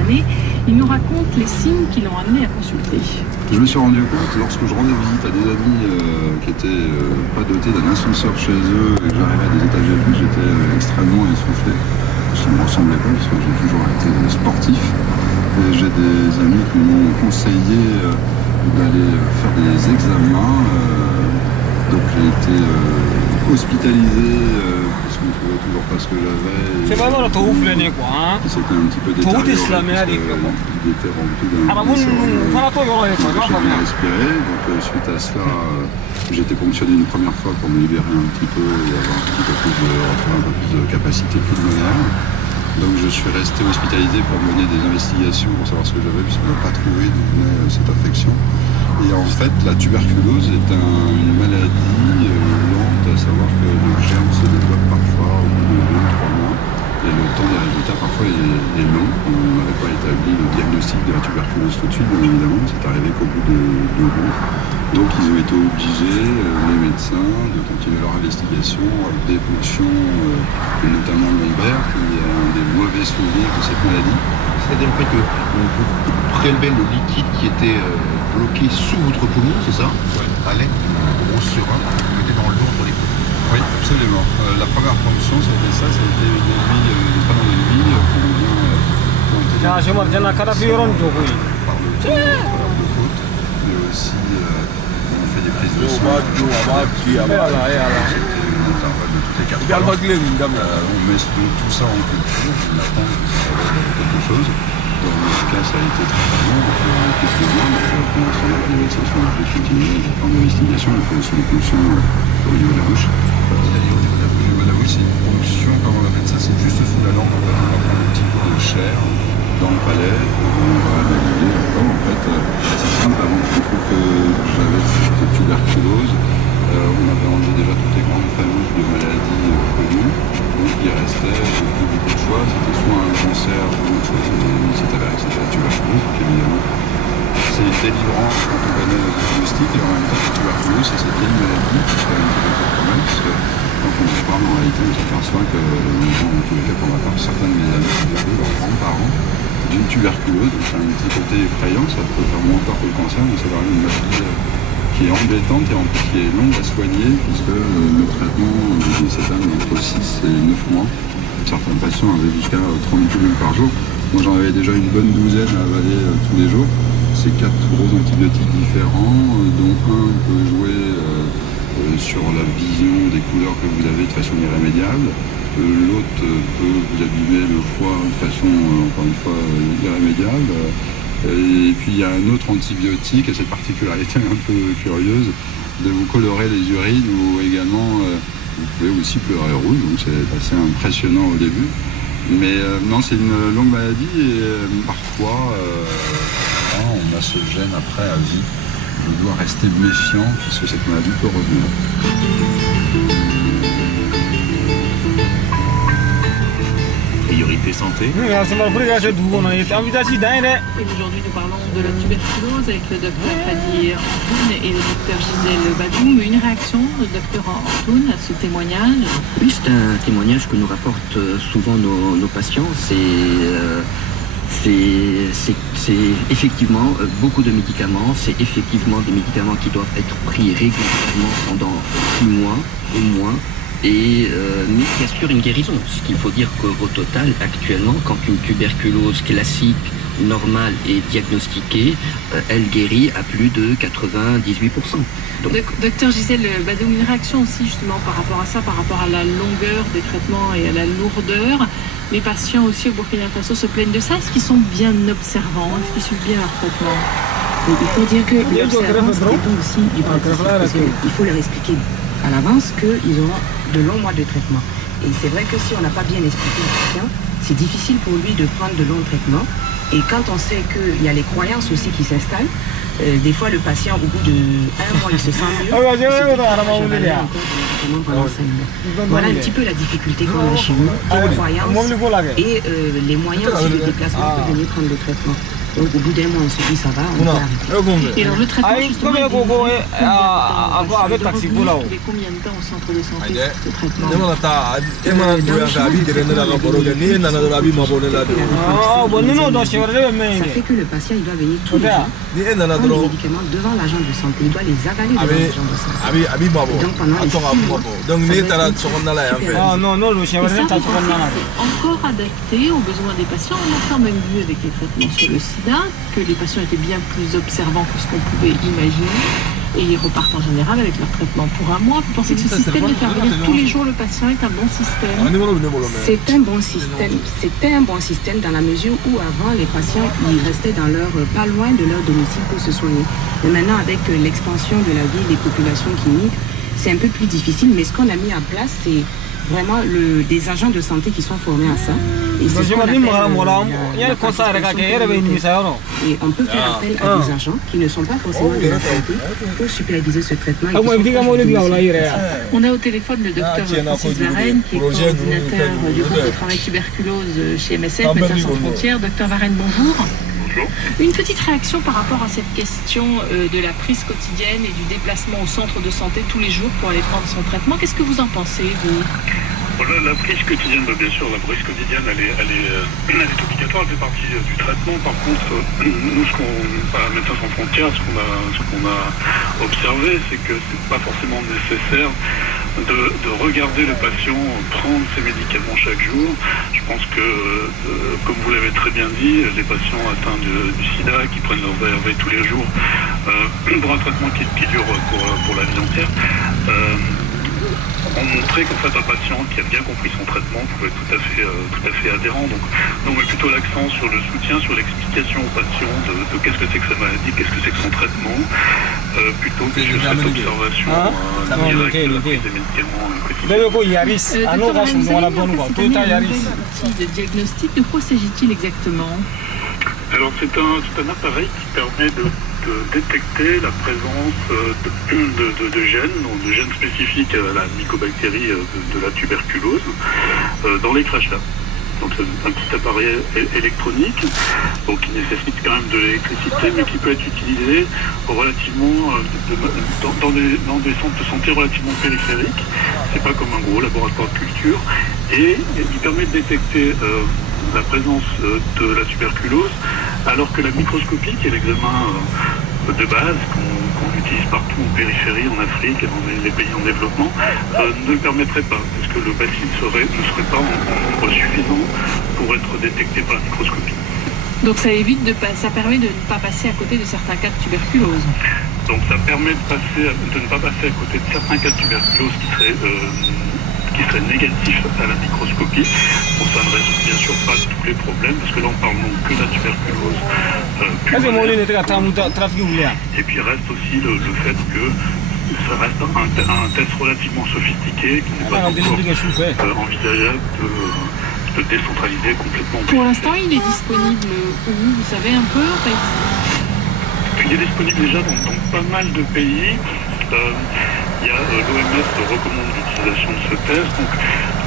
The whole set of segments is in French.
années. Il nous raconte les signes qui l'ont amené à consulter. Je me suis rendu compte, lorsque je rendais visite à des amis qui n'étaient pas dotés d'un ascenseur chez eux et que j'arrivais à des étages élevés, j'étais extrêmement essoufflé. Ça ne me ressemblait pas parce que j'ai toujours été sportif. Et j'ai des amis qui m'ont conseillé d'aller faire des examens. Donc j'ai été hospitalisé parce qu'on ne trouvait toujours pas ce que j'avais. C'est vraiment le tour plein quoi. C'était un petit peu détérioré. Il était rempli d'un respirer. Donc suite à cela, j'ai été ponctionné une première fois pour me libérer un petit peu et avoir un peu plus de capacité pulmonaire. Donc je suis resté hospitalisé pour mener des investigations pour savoir ce que j'avais puisqu'on n'a pas trouvé d'où venait cette infection. Et en fait, la tuberculose est une maladie lente, à savoir que le germe se développe parfois au bout de 2-3 mois. Et le temps des résultats parfois est long. On n'avait pas établi le diagnostic de la tuberculose tout de suite, bien évidemment. C'est arrivé qu'au bout de 2 mois. Donc ils ont été obligés, les médecins, de continuer leur investigation avec des ponctions, notamment lombaires, qui est un des mauvais souvenirs de cette maladie. C'est-à-dire en fait qu'on prélevait le liquide qui était bloqué sous votre poumon, c'est ça? Ouais. À l'aide d'une grosse seringue que vous mettez dans l'eau entre les poumons. Oui, absolument. La première ponction, c'était ça, ça a été une huile, pas dans l'huile, qu'on vient planter par le côte, mais aussi on fait des prises de sang. C'était un intervalle de toutes les 4 heures. On met donc tout ça en culture, on attend quelque chose. Dans notre cas, ça a été très long, plus de mois, donc pour l'instant, les médecins sont obligés de continuer en investigation. Il faut aussi des ponctions au niveau de la bouche. Au niveau de la bouche, c'est une ponction, comme on appelle ça, c'est juste sous la langue. En fait, on va prendre un petit peu de chair dans le palais, on va analyser encore. En fait, c'est simple, avant que j'avais cette tuberculose, on avait enlevé déjà toutes les grandes familles de maladies connues. Donc il restait beaucoup de choix, c'était soit un cancer ou autre chose, et c'est avéré que c'était la tuberculose, donc évidemment c'est délivrant quand on connaît le diagnostic, et en même temps la tuberculose c'est cette vieille maladie qui fait un petit peu de problème, parce que quand on se parle en réalité on s'aperçoit que, en tous les cas pour ma part, certains de mes amis ont perdu leurs grands-parents d'une tuberculose, donc c'est un petit côté effrayant, ça peut faire moins peur que le cancer, mais c'est vraiment une maladie qui est embêtante et en plus qui est longue à soigner puisque le traitement s'étale entre 6 et 9 mois. Certains patients avaient jusqu'à 30 pilules par jour. Moi j'en avais déjà une bonne douzaine à avaler tous les jours. C'est 4 gros antibiotiques différents, dont un peut jouer sur la vision des couleurs que vous avez de façon irrémédiable. L'autre peut vous abîmer le foie de façon, encore une fois, irrémédiable. Et puis il y a un autre antibiotique, et cette particularité un peu curieuse, de vous colorer les urines ou également vous pouvez aussi pleurer rouge, donc c'est assez impressionnant au début. Mais non, c'est une longue maladie et parfois on a ce gène après à vie. On doit rester méfiant puisque cette maladie peut revenir. Priorité santé. Et aujourd'hui, nous parlons de la tuberculose avec le docteur Fadi Antoun et le docteur Gisèle Badoum. Une réaction, le docteur Antoun, à ce témoignage? Oui, c'est un témoignage que nous rapportent souvent nos patients. C'est effectivement beaucoup de médicaments, c'est effectivement des médicaments qui doivent être pris régulièrement pendant 6 mois au moins, et mais qui assurent une guérison. Ce qu'il faut dire qu'au total, actuellement, quand une tuberculose classique, normale est diagnostiquée, elle guérit à plus de 98%. Donc, docteur Gisèle Badoum, une réaction aussi justement par rapport à ça, par rapport à la longueur des traitements et à la lourdeur. Les patients aussi au Burkina Faso se plaignent de ça. Est-ce qu'ils sont bien observants? Est-ce qu'ils suivent bien leur traitement? Il faut dire que l'observance dépend aussi du praticien, parce qu'il faut leur expliquer à l'avance qu'ils auront de longs mois de traitement. Et c'est vrai que si on n'a pas bien expliqué au patient, c'est difficile pour lui de prendre de longs traitements. Et quand on sait qu'il y a les croyances aussi qui s'installent, Des fois, le patient, au bout d'1 mois, il se sent mieux. Voilà un petit peu la difficulté qu'on a chez nous, les croyances et les moyens aussi de déplacement pour venir prendre le traitement. Donc au bout d'un mois, on se dit ça va, on peut arrêter. Et alors le traitement, justement, il combien de temps au centre de santé ce traitement? Ça fait que le patient, il doit venir tous les jours prendre les médicaments devant l'agent de santé. Il doit les avaler devant l'agent de santé. Donc pendant les 6 mois, ça c'est encore adapté aux besoins des patients. On a quand même vu avec les traitements sur le sida que les patients étaient bien plus observants que ce qu'on pouvait imaginer et ils repartent en général avec leur traitement pour 1 mois. Vous pensez que ce système de faire venir tous les jours le patient est un bon système? C'est un bon système. C'était un bon système dans la mesure où avant les patients ils restaient dans pas loin de leur domicile pour se soigner. Mais maintenant avec l'expansion de la ville, les populations qui migrent, c'est un peu plus difficile. Mais ce qu'on a mis en place, c'est vraiment des agents de santé qui sont formés à ça. Et c'est ce qu'on appelle et on peut faire appel à des agents qui ne sont pas forcément de la santé pour superviser ce traitement. On a au téléphone le docteur Francis Varenne, qui est coordinateur du groupe de travail tuberculose chez MSF, Médecins sans frontières. Docteur Varenne, bonjour. Une petite réaction par rapport à cette question de la prise quotidienne et du déplacement au centre de santé tous les jours pour aller prendre son traitement. Qu'est-ce que vous en pensez, vous? La prise quotidienne, bien sûr, la prise quotidienne, elle est obligatoire, elle fait partie du traitement. Par contre, nous, à Médecins sans frontières, ce qu'on a observé, c'est que c'est pas forcément nécessaire de regarder le patient prendre ses médicaments chaque jour. Je pense que, comme vous l'avez très bien dit, les patients atteints du sida qui prennent leur ARV tous les jours pour un traitement qui dure pour la vie entière, ont montré qu'en fait un patient qui a bien compris son traitement pouvait être tout à fait adhérent. Donc on met plutôt l'accent sur le soutien, sur l'explication au patient de qu'est-ce que c'est que sa maladie, qu'est-ce que c'est que son traitement, plutôt que sur cette observation directe de la prise des médicaments quotidiens. Outil de diagnostic, de quoi s'agit-il exactement? Alors c'est un appareil qui permet de détecter la présence de gènes, donc de gènes spécifiques à la mycobactérie de la tuberculose dans les crachats. Donc c'est un petit appareil électronique donc qui nécessite quand même de l'électricité mais qui peut être utilisé relativement dans des centres de santé relativement périphériques. C'est pas comme un gros laboratoire de culture et il permet de détecter la présence de la tuberculose alors que la microscopie, qui est l'examen de base qu'on utilise partout en périphérie, en Afrique et dans les pays en développement, ne le permettrait pas, parce que le bacille ne serait pas en nombre suffisant pour être détecté par la microscopie. Donc ça permet de ne pas passer à côté de certains cas de tuberculose. Donc ça permet de ne pas passer à côté de certains cas de tuberculose qui seraient négatifs à la microscopie. Bon, ça ne résout bien sûr pas tous les problèmes, parce que là on parle non que de la tuberculose. Et puis reste aussi le fait que ça reste un test relativement sophistiqué, qui n'est pas encore envisageable de décentraliser complètement. Pour l'instant, il est disponible où? Vous savez un peu? Il est disponible déjà dans pas mal de pays. L'OMS recommande l'utilisation de ce test. Donc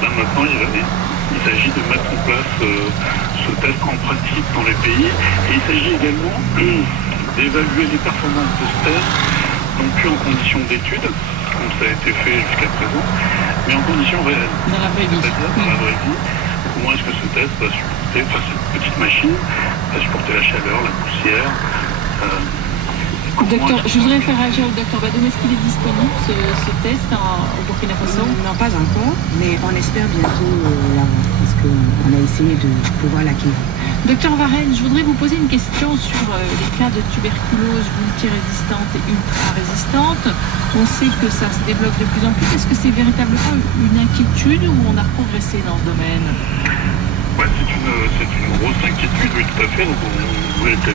là maintenant, il s'agit de mettre en place ce test en pratique dans les pays. Et il s'agit également d'évaluer les performances de ce test, non plus en conditions d'études, comme ça a été fait jusqu'à présent, mais en conditions réelles. Dans la vraie vie. C'est-à-dire dans la vraie vie. Comment est-ce que ce test va supporter, cette petite machine va supporter la chaleur, la poussière. Docteur, je voudrais faire réagir au docteur Badoum. Est-ce qu'il est disponible ce test au Burkina Faso? Non, pas encore, mais on espère bientôt l'avoir, parce qu'on a essayé de pouvoir l'acquérir. Docteur Varenne, je voudrais vous poser une question sur les cas de tuberculose multirésistante et ultra-résistante. On sait que ça se développe de plus en plus. Est-ce que c'est véritablement une inquiétude ou on a progressé dans ce domaine? Ouais, c'est une grosse inquiétude, oui, tout à fait. Donc,